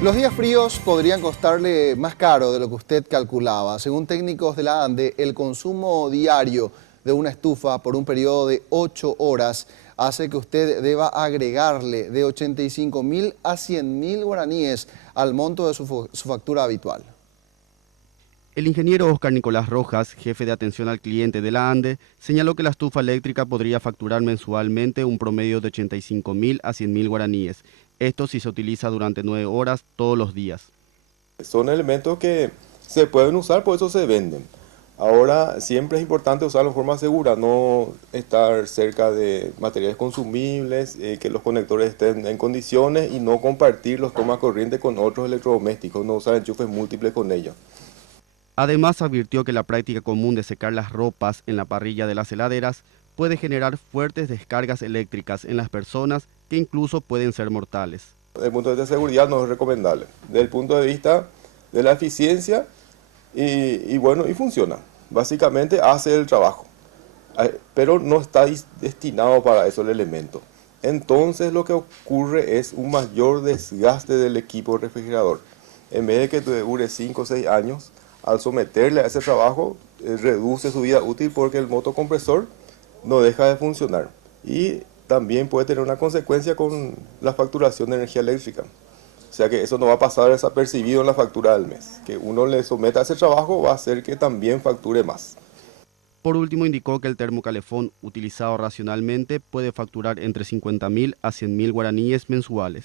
Los días fríos podrían costarle más caro de lo que usted calculaba. Según técnicos de la ANDE, el consumo diario de una estufa por un periodo de 8 horas hace que usted deba agregarle de 85.000 a 100.000 guaraníes al monto de su factura habitual. El ingeniero Oscar Nicolás Rojas, jefe de atención al cliente de la ANDE, señaló que la estufa eléctrica podría facturar mensualmente un promedio de 85.000 a 100.000 guaraníes. Esto si se utiliza durante 9 horas todos los días. Son elementos que se pueden usar, por eso se venden. Ahora, siempre es importante usarlo de forma segura, no estar cerca de materiales consumibles, que los conectores estén en condiciones y no compartir los tomas corriente con otros electrodomésticos, no usar enchufes múltiples con ellos. Además, advirtió que la práctica común de secar las ropas en la parrilla de las heladeras puede generar fuertes descargas eléctricas en las personas que incluso pueden ser mortales. Desde el punto de vista de seguridad no es recomendable. Desde el punto de vista de la eficiencia y funciona. Básicamente hace el trabajo, pero no está destinado para eso el elemento. Entonces lo que ocurre es un mayor desgaste del equipo refrigerador. En vez de que dure 5 o 6 años, al someterle a ese trabajo, reduce su vida útil porque el motocompresor no deja de funcionar. Y también puede tener una consecuencia con la facturación de energía eléctrica. O sea que eso no va a pasar desapercibido en la factura del mes. Que uno le someta a ese trabajo va a hacer que también facture más. Por último, indicó que el termocalefón utilizado racionalmente puede facturar entre 50.000 a 100.000 guaraníes mensuales.